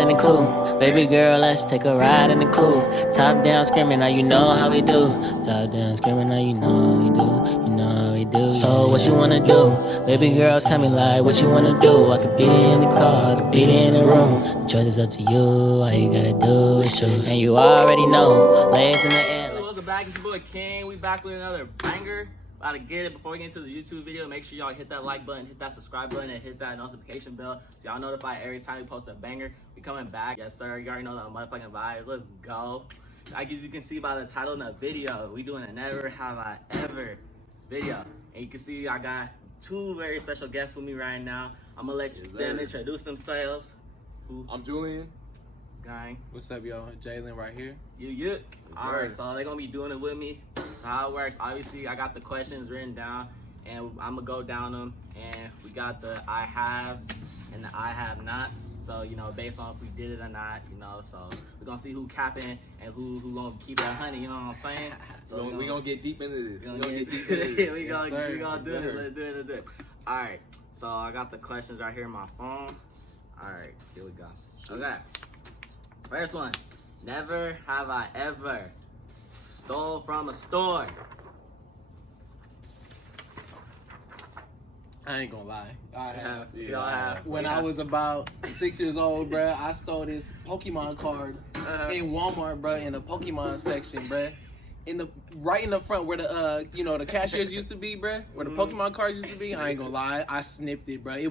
ride in the coupe. Baby girl, let's take a ride in the coupe. Top down screaming, now you know how we do. Top down screaming, now you know how we do. You know how we do. So what you wanna do? Baby girl, tell me like what you wanna do. I could beat it in the car, I could beat it in the room. The choice is up to you. All you gotta do is choose. And you already know, legs in the air. Welcome back, it's your boy King. We back with another banger. About to get it. Before we get into the YouTube video, make sure y'all hit that like button, hit that subscribe button, and hit that notification bell so y'all notified every time we post a banger. We coming back. Yes, sir. You already know the motherfucking vibes. Let's go. Like you can see by the title in the video, we doing a Never Have I Ever video. And you can see I got two very special guests with me right now. I'm gonna let them introduce themselves. I'm Julian. Gang. What's up, y'all? Jalen right here. You. Alright, so they're gonna be doing it with me. How it works, obviously I got the questions written down and I'm gonna go down them, and we got the I haves and the I have nots. So, you know, based on if we did it or not, you know, so we're gonna see who capping and who gonna keep that honey, you know what I'm saying? So we gonna get deep into this. We gonna do it. Let's do it. Alright, so I got the questions right here in my phone. Alright, here we go. Okay. First one. Never have I ever stole from a store. I ain't gonna lie. I have. Y'all have. When I was about 6 years old, bruh, I stole this Pokemon card in Walmart, bruh, in the Pokemon section, bruh. Right in the front where the the cashiers used to be, bruh, where the Pokemon cards used to be. I ain't gonna lie, I snipped it, bruh. It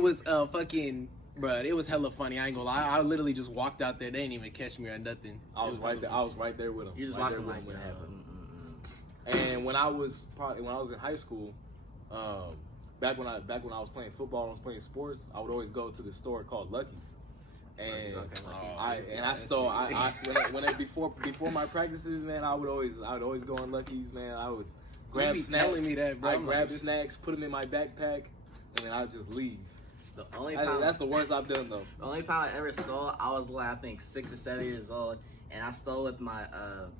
was fucking. Bruh, it was hella funny. I ain't gonna lie. I literally just walked out there. They didn't even catch me or nothing. I was right there. I was right there with them. You just watched them like And when I was in high school, back when I was playing football and I was playing sports, I would always go to this store called Lucky's. And before my practices, man, I would always go on Lucky's, man. I would grab snacks. Telling me that, bro. I'd grab snacks, put them in my backpack, and then I'd just leave. The only time that's the worst I've done though. The only time I ever stole, I was like I think 6 or 7 years old, and I stole with my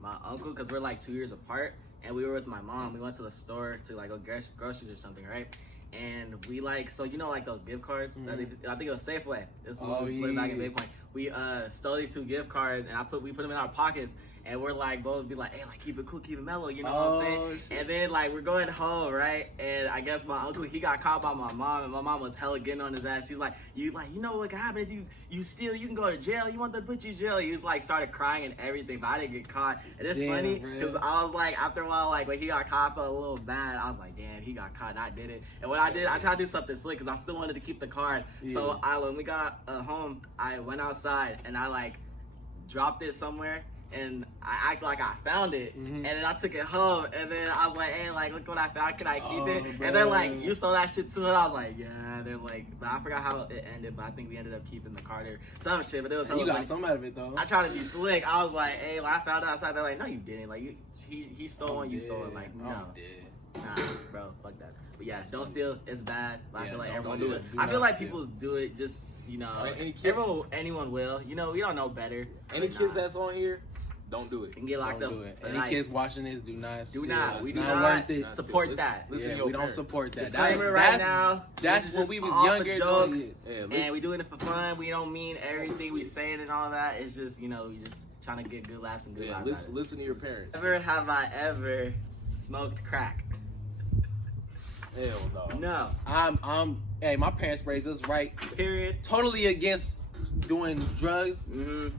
my uncle because we're like 2 years apart, and we were with my mom. We went to the store to like go groceries or something, right? And we like like those gift cards. I think it was Safeway. This was way back in Baypoint. We stole these 2 gift cards, and we put them in our pockets. And we're like both be like, hey, like keep it cool, keep it mellow, you know what I'm saying? Shit. And then like we're going home, right? And I guess my uncle, he got caught by my mom, and my mom was hella getting on his ass. She's like, you know what can happen if you steal, you can go to jail. You want them to put you in jail? He was like started crying and everything, but I didn't get caught. And it's funny because I was like, after a while, like when he got caught, I felt a little bad. I was like, damn, he got caught and I did it. And what I did, I tried to do something slick because I still wanted to keep the card. Yeah. So when we got home, I went outside and I like dropped it somewhere. And I act like I found it, and then I took it home, and then I was like, hey, like, look what I found, can I keep it? Bro. And they're like, you stole that shit too? And I was like, yeah. They're like, but I forgot how it ended, but I think we ended up keeping the card or some shit, but it was hella You got funny. some out of it, though. I tried to be slick. I was like, hey, like, I found it outside. They're like, no, you didn't. Like, he stole one, you stole it. Like, no. Nah, bro, fuck that. But yeah, don't steal. It's bad. But I feel like everyone do it. I feel like people do it just, anyone will. You know, we don't know better. Any kids that's on here, don't do it. Can get locked up. Any kids watching this, do not. We do not support that. Listen, we don't support that. Disclaimer right now. That's when we was younger. Jokes, and we doing it for fun. We don't mean everything we saying and all that. It's just we just trying to get good laughs and good vibes. Listen to your parents. Never have I ever smoked crack. Hell no. No. I'm. Hey, my parents raised us right. Period. Totally against doing drugs.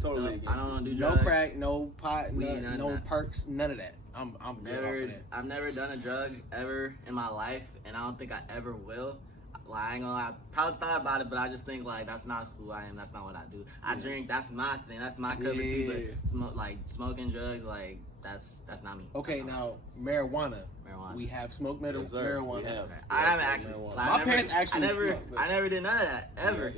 Totally against. I don't do drugs. No crack, no pot, no perks, none of that. I'm I've never done a drug ever in my life, and I don't think I ever will. Like, I ain't gonna lie, I probably thought about it, but I just think like that's not who I am. That's not what I do. I drink. That's my thing. That's my cup of tea. But smoking drugs, like that's not me. Okay, now marijuana. We have smoked marijuana. I haven't actually. Like, my parents actually. I never did none of that ever.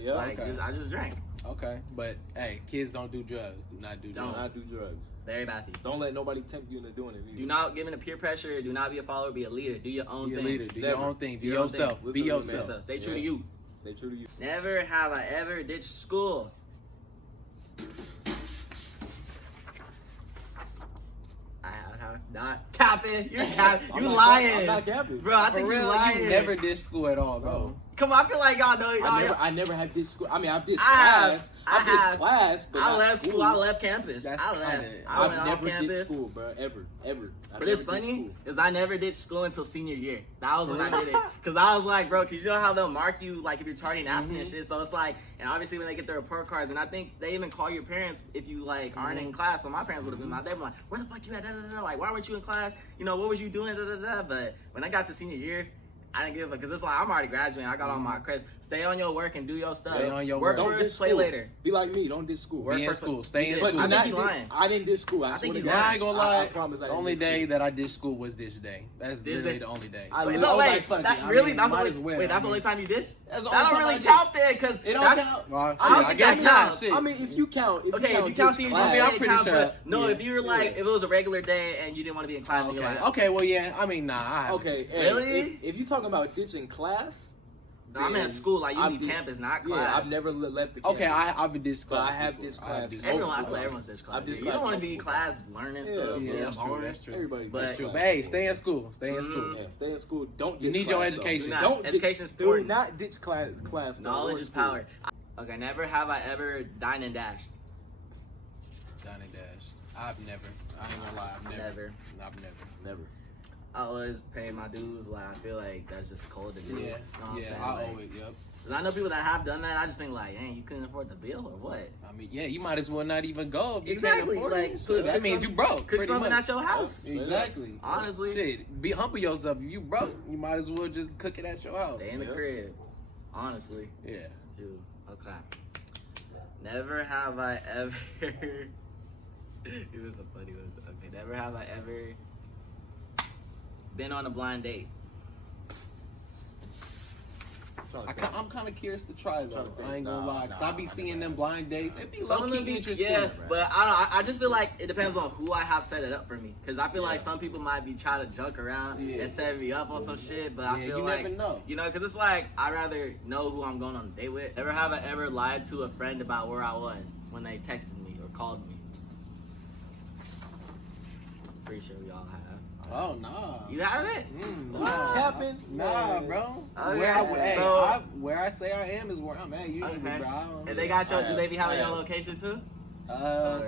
I just drank. Okay, but hey, kids don't do drugs. Do not do drugs. Very bad for you. Don't let nobody tempt you into doing it either. Do not give in to peer pressure. Do not be a follower. Be a leader. Do your own thing. Be a leader. Do your own thing. Be yourself. Be yourself. Stay true to you. Stay true to you. Never have I ever ditched school. I have not capping. You're capping. You lying. I'm not capping. Bro, I think you're lying. You never ditched school at all, bro. Come on, I feel like y'all know. I never had ditched school. I mean, I've ditched I class. I've ditched class, but I left school. I left campus. That's I left. kinda- I went I've off never campus. ditched school, bro. Ever. But it's funny is I never did school until senior year. That was when I did it. Cause I was like, bro, cause you know how they'll mark you like if you're tardy and absent and shit. So it's like, and obviously when they get their report cards, and I think they even call your parents if you like aren't in class. So my parents would have been like, they were like, where the fuck you at? Da, da, da. Like, why weren't you in class? You know, what was you doing? Da, da, da. But when I got to senior year, I didn't give a, cause it's like I'm already graduating. I got all my credits. Stay on your work and do your stuff. Stay on your work. work. First, play later. Be like me. Don't ditch school. Work Be in first, school. Stay in but school. I think he's lying. I didn't ditch school. I think he's Yeah, I lying. ain't gonna lie. I promise I The didn't only ditch day school. that I did school was this day. That's This literally day? the only day. I Wait, was so like, wait, fuck that it. I really? mean, That's might only, as well. wait, that's I the only mean, time you ditch? That's the That only don't time really I did. count then, cause It don't that's, count. Well, I don't I think guess that not. counts. Shit. I mean, if you count, Okay, if you count senior class, year, I'm it pretty counts, sure. but no, Yeah, if you were like, yeah. if it was a regular day and you didn't want to be in class, and you're Okay. like, Okay. Well, yeah. I mean, nah. I haven't. Okay, hey, Really? If you're talking about ditching class, no, I'm in then school, like you I've leave did- campus, not Yeah, class. I've never left the campus. Okay, I've been this But class. I have before. this I have class. this Everyone, I multiple feel like everyone's times. this class. I've You this don't class want to be in multiple class learning Yeah, stuff. Yeah, being that's true. boring. That's true. Everybody But- ditch class. But hey, stay in school. Stay in school. Yeah, stay in school. Don't You ditch need your class, though. education. Do not. Don't Education is ditch, do important. not ditch class. though, Knowledge or is school. power. Okay, never have I ever dined and dashed. Johnny Dash. I've never. I ain't gonna lie. I've never. I've never. Never. I always pay my dues. Like I feel like that's just cold to do. Yeah. You know what I'm Yeah. saying? I Like, owe it. Yep. 'cause I know people that have done that. I just think like, dang, you couldn't afford the bill or what? I mean, yeah. You might as well not even go. If you Exactly, Can't afford like, it. cook That means some- you broke. Cook pretty something much. at your house. Exactly. Honestly, Shit. Be humble yourself. If you broke, you might as well just cook it at your house. stay in the Yeah. crib. Honestly, Yeah. dude. Okay. Never have I ever. It was a funny one. Okay, never have I ever been on a blind date. I'm kind of curious to try though. Trying to think. I ain't gonna Nah, lie, cause nah, I be I seeing never them have. blind dates. It be Some low of them key be, interesting. yeah, but I just feel like it depends on who I have set it up for me. Cause I feel like some people might be trying to joke around Yeah. and set me up on some shit, but I Yeah, feel you like never know. you know, cause it's like I rather know who I'm going on a date with. Never have I ever lied to a friend about where I was when they texted me or called me. Pretty sure we all have. Oh nah. You haven't? Nah, capping? Nah, Man. bro. Okay, Where I say I am is where I'm at usually, Okay. bro. I don't And they got your, I do they be have- having I your have. location too?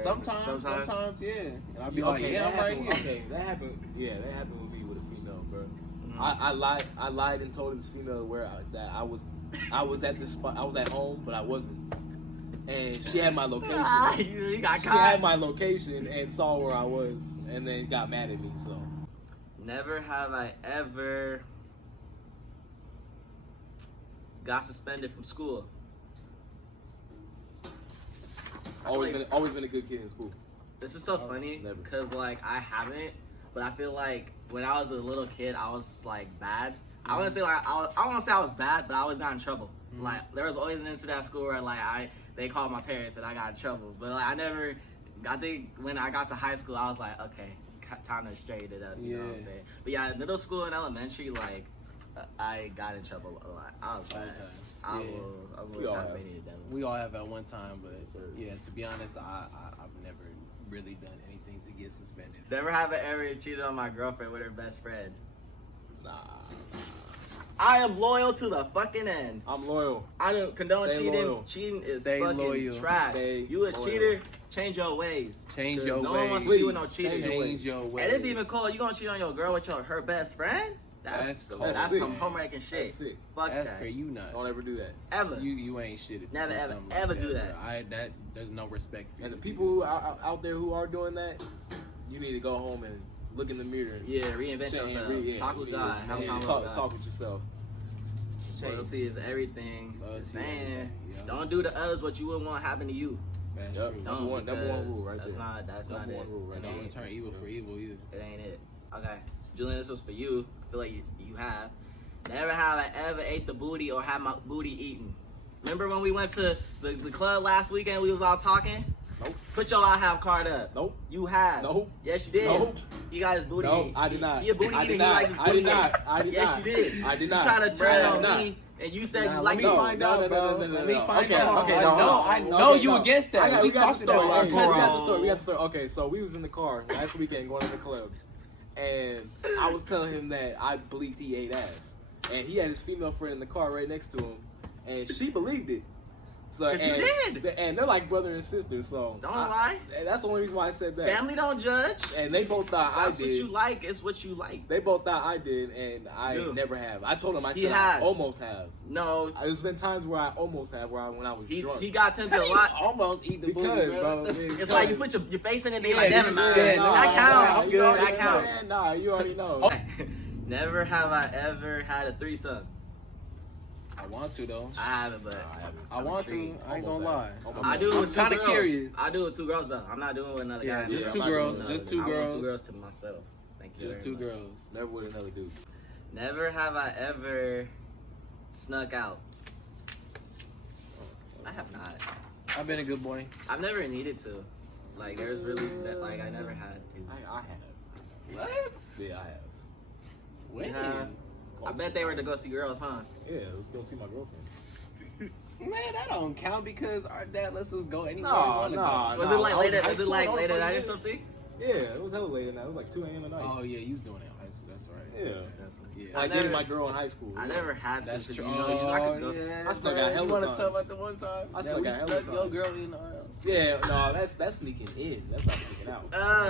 Sometimes, yeah. And I'll be like, Okay, yeah, that I'm right happened- here. Okay, that happened. Yeah, that happened with me with a female, bro. Mhm. I lied and told this female that I was at this spot. I was at home, but I wasn't. And she had my location. You got She caught. had my location and saw where I was, and then got mad at me. So Never have I ever got suspended from school. always been a good kid in school. This is so funny never. because like I haven't, but I feel like when I was a little kid, I was like bad. I wouldn't say like I won't say I was bad, but I always got in trouble. Like there was always an incident at school where like they called my parents and I got in trouble. But like I think when I got to high school, I was like, okay, time to straighten it up. You know what I'm Yeah. saying? But yeah, middle school and elementary, like I got in trouble a lot. I was bad. Okay. I was Yeah. a We little all time have. devil. We all have at one time, but Yes, sir. yeah, to be honest, I've never really done anything to get suspended. Never have I ever cheated on my girlfriend with her best friend. Nah, I am loyal to the fucking end. I'm loyal. I don't condone Stay cheating. loyal. Cheating is Stay fucking loyal. trash. Stay You a loyal. cheater, change your ways. Change 'Cause your no ways. one wants to be with no Please, cheater. change your Change your ways. And it's even cold. You gonna cheat on your girl with her best friend? That's cold. that's sick. some homewrecking shit. That's sick. Fuck That's that. crazy. You not. Don't ever do that. Ever. You ain't shit. If you Never, do ever, something ever do bro. that. There's no respect for you. And the if you people do who something. out there who are doing that, you need to go home and look in the mirror. And Yeah, reinvent yourself. Talk with God. Have a convo with God. Talk with yourself. Loyalty is everything. Loyalty Just is saying, everything, yeah. don't do to others what you wouldn't want happen to you. That's Yep. true. Don't, Number one rule because right that's there. Not, that's not Number it. one rule right And there. don't return evil for evil either. It ain't it. Okay. Julian, this was for you. I feel like you have. Never have I ever ate the booty or had my booty eaten. Remember when we went to the club last weekend, we was all talking? Nope. Put your I have card up. Nope. You have. Nope. Yes, you did. Nope. You got his booty. Nope, eaten. I did not. He a booty I eater. did He not. likes his I booty did not. eaten. I did yes, not. you did. I did not. You try to turn Bruh, on nah. me, and you said Nah, you let like me me. find out, bro. Let me find Okay, out. okay, I no, know. no, I no, know okay, you no. against that. We We got the talked story. about We got the story. We got the story. Okay, so we was in the car last weekend going to the club, and I was telling him that I believed he ate ass, and he had his female friend in the car right next to him, and she believed it. So Cause you did. And they're like brother and sister. So Don't lie. And that's the only reason why I said that. Family don't judge. And they both thought I That's did. what you like. It's what you like. They both thought I did, and I Dude. never have. I told them I He said I has. almost have. No. There's been times where I almost have, when I was drunk. He got tempted How a do you lot. almost eat the booty, Because, bro? bro, It's like you put your face in it, and you're Yeah, like, never mind. yeah, That counts. I'm good. That counts. Man, nah, you already know. Never have I ever had a threesome. I want to though. I haven't, but I want to. I ain't gonna lie. I do it I'm with two kind of girls. curious. I do it with two girls though. I'm not doing it with another Yeah, guy. just I'm two not doing girls, it with just another two dude. I want girls. two girls to myself. Thank you. Just very two much. girls. Never with another dude. Never have I ever snuck out. I have not. I've been a good boy. I've never needed to. Like there's really like I never had to. I have. What? Yeah, I have. When? Yeah. I bet they were to go see girls, huh? Yeah, let's go see my girlfriend. Man, that don't count because our dad lets us go anywhere we No, want to no, go. Was no. it like I was in later? high Was it school, like I was later at night or fucking- something? Yeah, it was hella late at night. It was like 2 a.m. at night. Oh yeah, you was doing it in high school. That's right. Yeah. Yeah. Like I never- dating my girl in high school. I never had to. That's so true. You know, I could go. yeah, I snuck bro. out hella You want to times. tell about the one time I that snuck we out hella stuck your times. girl in the aisle? Yeah, no, that's sneaking in. That's not sneaking out.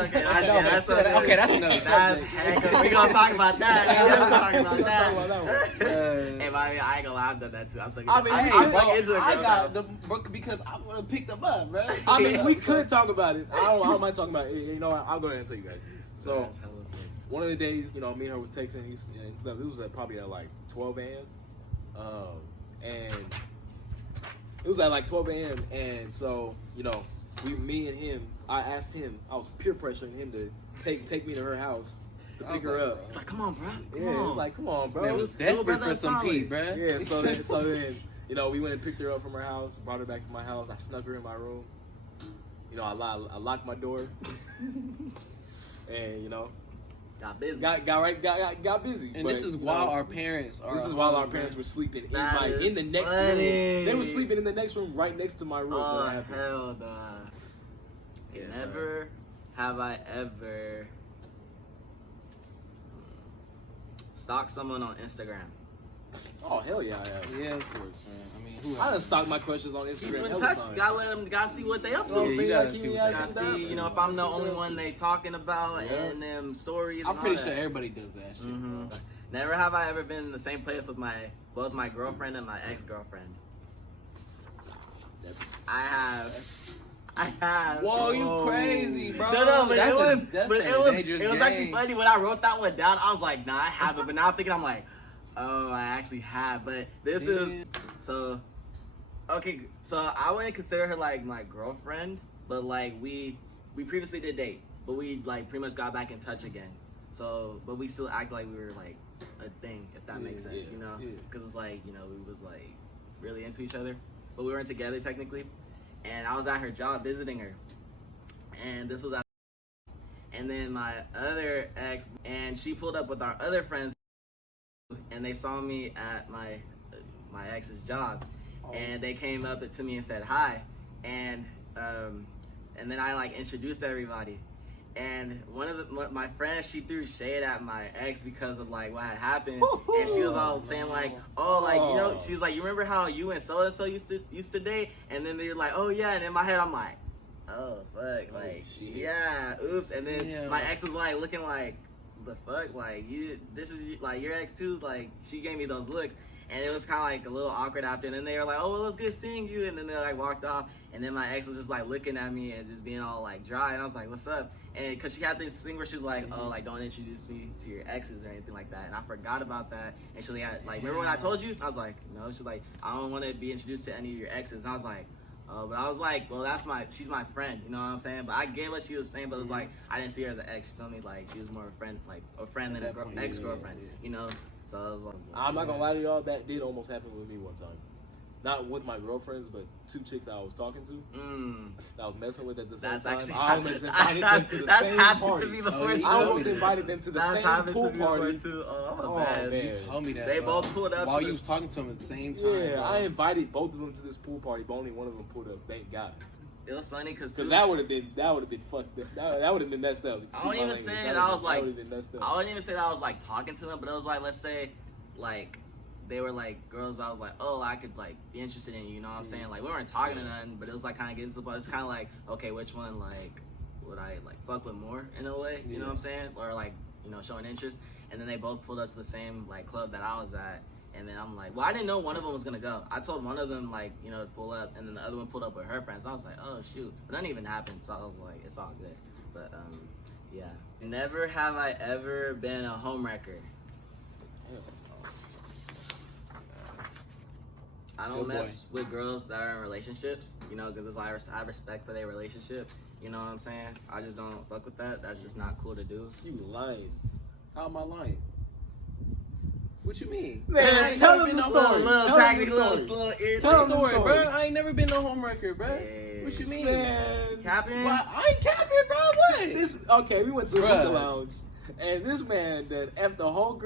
Okay, I know, yeah, but that's still, okay. okay, that's another That's subject. heck. We gonna talk about that. We gonna talk about Let's talk about that. that one. Hey, but I ain't gonna lie, I've done that too. I was like, I mean, Hey, I bro, stuck into a I girl, got though. the book because I would have picked them up, bro. I mean, we could talk about it. I don't mind talking about it. You know what? I'll go ahead and tell you guys. So, That's hella funny. one of the days, you know, me and her was texting and stuff. This was probably at like 12 a.m. And it was at like 12 a.m. And so, you know, me and him, I asked him, I was peer pressuring him to take me to her house to pick her up. It's like, come on, bro. Come Yeah, it on. was like, come on, bro. Man was Little desperate brother for some solid. pee, bro. Yeah, so then, you know, we went and picked her up from her house, brought her back to my house. I snuck her in my room. You know, I locked my door, and you know, Got busy. got busy. And But, this is you while know, our parents are. This is while our parents were sleeping That in is the next funny. room. They were sleeping in the next room, right next to my room. when Oh that happened. hell nah. Yeah, Never have I ever stalked someone on Instagram. Oh hell yeah, I have. Yeah, of course, man. I mean, who I done hasn't? stalked my crushes on Keep Instagram. in hella touch. times. Gotta let them. Gotta see what they up to. You know what I'm Yeah, saying? you gotta Like, see you what gotta they Gotta got see what see, they're you know, up if to. I'm the Gotta see only what one they're they up to. talking about Yeah. and them stories. I'm and pretty all sure that. everybody does that shit, Mhm. bro. Never have I ever been in the same place with both my girlfriend and my ex-girlfriend. I have. Whoa, you Whoa. crazy, bro. No, but That's it was, that's but a it was dangerous actually game. funny when I wrote that one down. I was like, nah, I haven't. But now I'm thinking, I'm like, oh, I actually have. But this is Man. so. Okay, so I wouldn't consider her like my girlfriend, but like we previously did date, but we like pretty much got back in touch again. So, but we still act like we were like a thing, if that makes sense, Yeah, you know? yeah. Because it's like, you know, we was like really into each other, but we weren't together technically. And I was at her job visiting her, and this was at, and then my other ex, and she pulled up with our other friends, and they saw me at my ex's job, and they came up to me and said hi, and then I like introduced everybody, and one of my friends, she threw shade at my ex because of like what had happened, and she was all saying like, oh, like, you know, she was like, you remember how you and so used to date, and then they were like, oh yeah, and in my head I'm like, oh fuck, like shit. yeah, oops, and then Yeah. my ex was like looking like, the fuck, like this is like your ex too, like she gave me those looks. And it was kind of like a little awkward after. And then they were like, oh, well, it's good seeing you. And then they like walked off. And then my ex was just like looking at me and just being all like dry. And I was like, what's up? And because she had this thing where she was like, oh, like don't introduce me to your exes or anything like that. And I forgot about that. And she had like, remember when I told you? I was like, no. She's like, I don't want to be introduced to any of your exes. And I was like, oh, but I was like, well, she's my friend. You know what I'm saying? But I get what she was saying. But it was like, I didn't see her as an ex. You feel me? Like she was more of a friend, like a friend than At a that point, ex-girlfriend. yeah. You know? So I was like, I'm not gonna lie to y'all, that did almost happen with me one time. Not with my girlfriends, but two chicks that I was talking to, that I was messing with at the same That's time. actually I almost invited them to the that's same happened party. to me before Oh, too. you I told almost me that. invited them to the That's same happened pool to me before party. too. Oh, I'm a Oh, bad. man. You told me that. They bro. both pulled up while to you the- was talking to them at the same time. Yeah, bro. I invited both of them to this pool party, but only one of them pulled up. Thank God. It was funny because That would have been fucked up. That would have been messed up. I wouldn't even say that I was like, I wouldn't even say that I was like talking to them, but it was like, let's say, like they were like girls I was like, oh, I could like be interested in you, you know what I'm saying? Like we weren't talking to nothing, but it was like kind of getting to the point. It's kind of like, okay, which one like would I like fuck with more in a way, you know what I'm saying? Or like, you know, showing interest. And then they both pulled us to the same like club that I was at. And then I'm like, well, I didn't know one of them was gonna go. I told one of them like, you know, to pull up, and then the other one pulled up with her friends. I was like, oh shoot, but that didn't even happen. So I was like, it's all good. But yeah. Never have I ever been a homewrecker. I don't mess with girls that are in relationships, you know, because it's like I have respect for their relationship. You know what I'm saying? I just don't fuck with that. That's just not cool to do. You lying? How am I lying? What you mean? Man, tell them the story. Tell them the story, bro. I ain't never been no homewrecker, bro. Hey. What you mean? Capping? I ain't capping, bro. What? We went to the hookah lounge, and this man that F the whole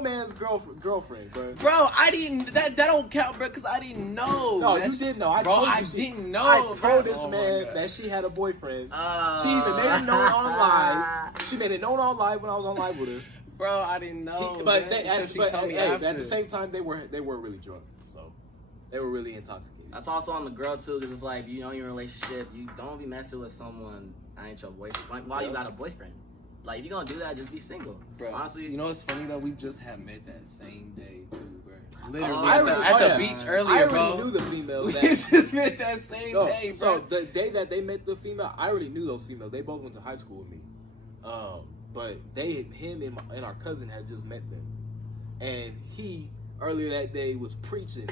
man's girlfriend, bro. Bro, I didn't. That don't count, bro, because I didn't know. No, you didn't know. I didn't know. I told this man that she had a boyfriend. She even made it known on live. She made it known on live when I was on live with her. Bro, I didn't know. At the same time, they were really drunk, so they were really intoxicated. That's also on the girl too, because it's like, you know, you're in a relationship, you don't be messing with someone that ain't your boyfriend. Like, while you got a boyfriend, like if you gonna do that, just be single. Bro, honestly, you know what's funny though? We just had met that same day too, bro. Literally at the beach earlier, bro. I already knew the female. We just met that same day, bro. So the day that they met the female, I already knew those females. They both went to high school with me. But him and our cousin had just met them, and he earlier that day was preaching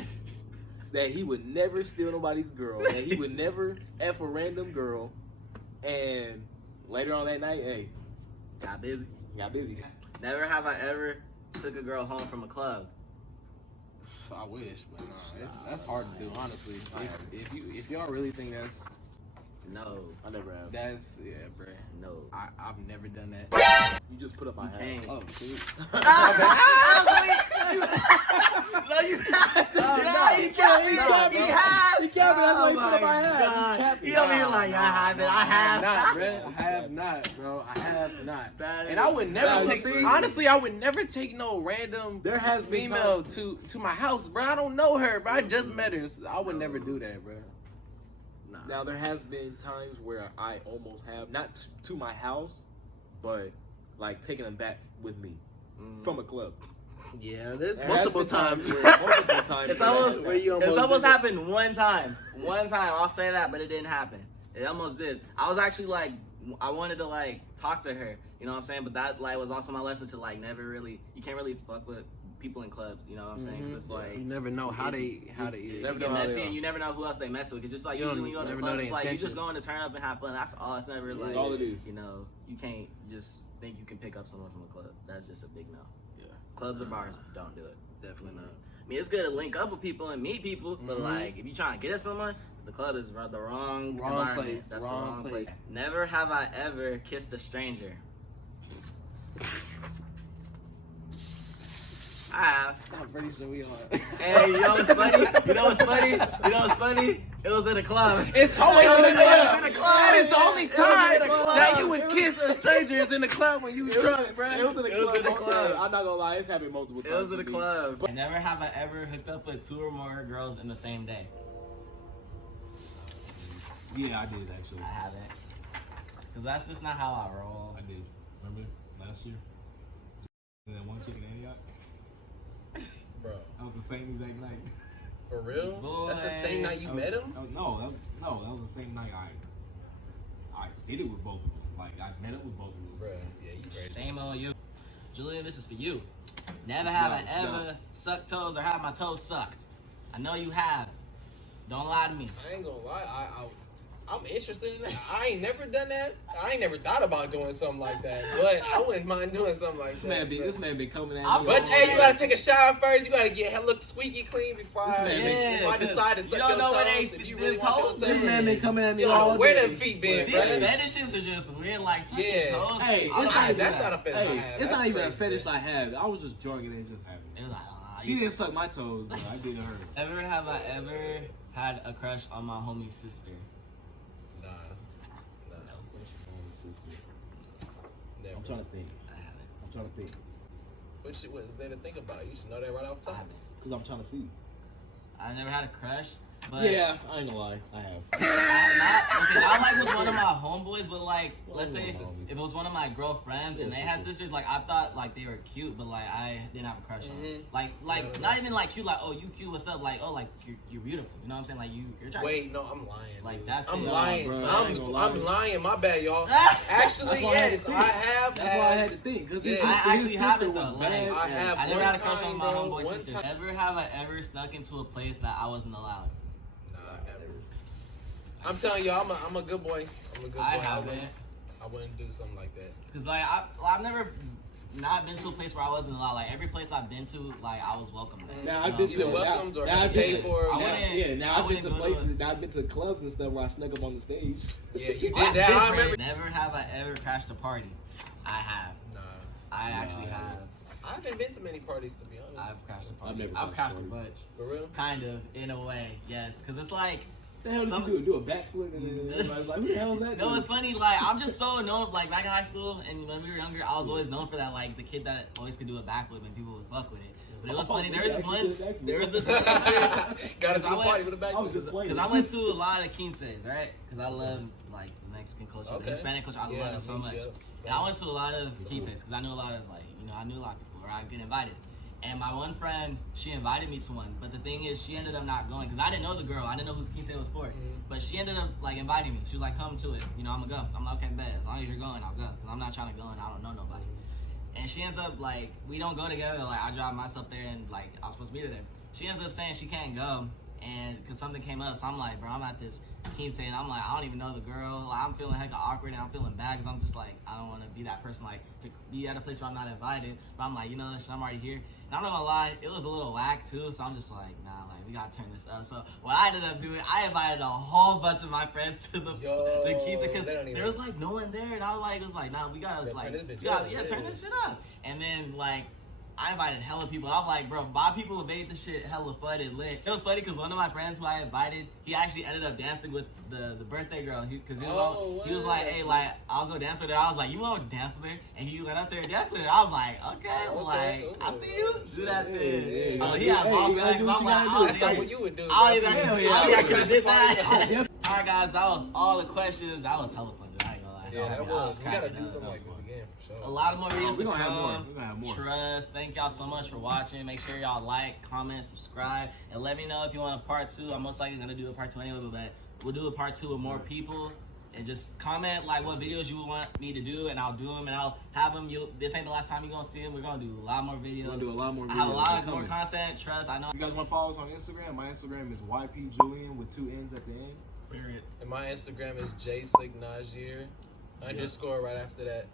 that he would never steal nobody's girl, that he would never F a random girl, and later on that night, hey, got busy. Never have I ever took a girl home from a club. I wish, but no, that's hard to do, honestly. If y'all really think that's no, I never have. That's bro. No, I've never done that. You just put up my hand. Oh, shoot. No, you can't. He can't. He has. He can't. That's why he put up my hand. He over here like, I have not, bro. I have not, bro. I have not. And I would Now, never take. Honestly, I would never take no random There has been female to my house, bro. I don't know her, bro. I just met her. So I would never do that, bro. Now, there has been times where I almost have, not to my house, but like taking them back with me from a club. Yeah, there's multiple times. It's almost happened one time. I'll say that, but it didn't happen. It almost did. I was actually like, I wanted to like talk to her, you know what I'm saying? But that like was also my lesson to like never really, you can't really fuck with people in clubs, you know what I'm saying? 'Cause it's like, you never know how they you never know who else they mess with. It's just like usually when you go to the club, it's like you just going to turn up and have fun. That's all. It's never like all it is. You know, you can't just think you can pick up someone from a club. That's just a big no. Yeah. Clubs or bars, don't do it. Definitely not. I mean, it's good to link up with people and meet people, but like if you're trying to get at someone, the club is the wrong place. That's the wrong place. Never have I ever kissed a stranger. I have. I'm pretty sure we are. Hey, you know what's funny? It was in a club. It's always in a club. That is the only time that you would kiss a stranger is in the club when you drunk, bro. It was in a club. I'm not gonna lie, it's happened multiple times. It was in a club. Never have I ever hooked up with 2 or more girls in the same day. Yeah, I did actually. I haven't. Cause that's just not how I roll. I did. Remember last year? And then one chick in Antioch? Bro. That was the same exact night. For real? Boy. That's the same night you met him? That was the same night I did it with both of them. Like I met up with both of them. Bro, yeah, you crazy. Shame on you. Julia, this is for you. Never have I ever sucked toes or had my toes sucked. I know you have. Don't lie to me. I ain't gonna lie, I'm interested in that. I ain't never done that. I ain't never thought about doing something like that. But I wouldn't mind doing something like that. This man be coming at me. But hey, you gotta take a shower first. You gotta look squeaky clean before I decide to suck your toes. If you really want your toes. This man been coming at me all day. Where them feet been, bro? These fetishes are just weird, like sucking toes. Hey, that's not a fetish I have. It's not even a fetish I have. I was just drunk and it just happened. It was like, She didn't suck my toes, but I did her. Ever have I ever had a crush on my homie's sister? Nah. I'm trying to think. I haven't. I'm trying to think. What shit was there to think about? You should know that right off top. Because I'm trying to see. I never had a crush. But Yeah, I ain't gonna lie. I have. not like with one of my homeboys, but like, let's say if it was one of my girlfriends and they had sisters, like I thought like they were cute, but like I didn't have a crush on them. Like not even like cute, like oh you cute, what's up? Like oh like you're beautiful, you know what I'm saying? Like you're trying. Wait, no, I'm lying. Like dude. that's I'm it. lying. Bro, I'm lying. My bad, y'all. Actually, yes, I have. That's why I had to think. Because I actually haven't though. Like, I never had a crush on my bro, homeboy one sister. time. Have I ever snuck into a place that I wasn't allowed? I'm telling y'all, I'm a good boy. I'm a good boy. I haven't. I wouldn't do something like that. Cause like I've never not been to a place where I wasn't allowed. Like every place I've been to, like I was welcome. Now I've been to Either welcomed or I've paid for. Now I've been to places. Now I've been to clubs and stuff where I snuck up on the stage. Yeah, you did that. I remember. Never have I ever crashed a party. I have. Nah, I actually have. I haven't been to many parties to be honest. I've crashed a party. I've never I've crashed a crashed a bunch. For real? Kind of, in a way, yes. Cause it's like. What the hell did you do? Do a backflip and then everybody's like, who the hell is that? No, it's funny. Like I'm just so known. Like back in high school and when we were younger, I was always known for that. Like the kid that always could do a backflip and people would fuck with it. But it was funny. There was this one. There was this one. Got a party with a backflip. I was just playing. Because I went to a lot of quinces, right? Because I love like the Mexican culture, the Hispanic culture. I love it so much. And I went to a lot of quinces because I knew a lot of I knew a lot of people, or I get invited. And my one friend, she invited me to one, but the thing is, she ended up not going because I didn't know the girl. I didn't know whose quince it was for. But she ended up like inviting me. She was like, "Come to it. I'm gonna go." I'm like, "Okay, bet. As long as you're going, I'll go." Because I'm not trying to go and I don't know nobody. And she ends up like we don't go together. Like I drive myself there and like I was supposed to meet her there. She ends up saying she can't go, and because something came up, so I'm like, bro, I'm at this quince and I'm like, I don't even know the girl. Like, I'm feeling hecka awkward and I'm feeling bad because I'm just like, I don't want to be that person like to be at a place where I'm not invited. But I'm like, I'm already here. And I'm not gonna lie, it was a little whack too. So I'm just like, nah, like we gotta turn this up. So what I ended up doing, I invited a whole bunch of my friends to the quince because there was like no one there, and I was like, nah, we gotta like, turn this shit up. And then like. I invited hella people. I'm like, bro, my people made the shit hella fun and lit. It was funny because one of my friends who I invited, he actually ended up dancing with the birthday girl. Because he was like, hey, like, I'll go dance with her. I was like, you want to dance with her? And he went up to her and danced with her. I was like, okay, I see you. Do that thing. Oh, he had balls back. I'm like, that's not what you would do. I could have did that. All right, guys, that was all the questions. That was hella fun. I ain't gonna lie. Yeah, that was. We gotta do something like this again for sure. A lot of more videos We're gonna have more. We're gonna have more. Trust. Thank y'all so much for watching. Make sure y'all like, comment, subscribe, and let me know if you want a part 2. I'm most likely gonna do a part 2 anyway, but we'll do a part 2 with more people. And just comment like what videos you would want me to do, and I'll do them, and I'll have them. This ain't the last time you're gonna see them. We're gonna do a lot more videos. We're gonna do a lot more videos. I have a lot more content. Trust. I know. If you guys want to follow us on Instagram, my Instagram is YPJulian with 2 N's at the end. Period. And my Instagram is JSlickNazier _ right after that.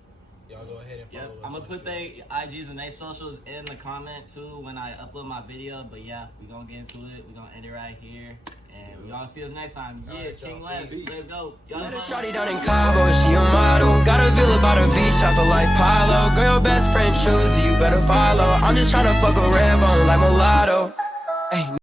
Y'all go ahead and follow us. I'm gonna put their IGs and their socials in the comment too when I upload my video. But yeah, we gonna get into it. We gonna end it right here. And we gonna see us next time. Yeah, right, King West. Let's go. Met a shawty down in Cabo, she a model. Got a villa by the beach, I feel like Pilo. Girl, best friend choose you better follow. I'm just tryna fuck a red bone like mulatto. Ay.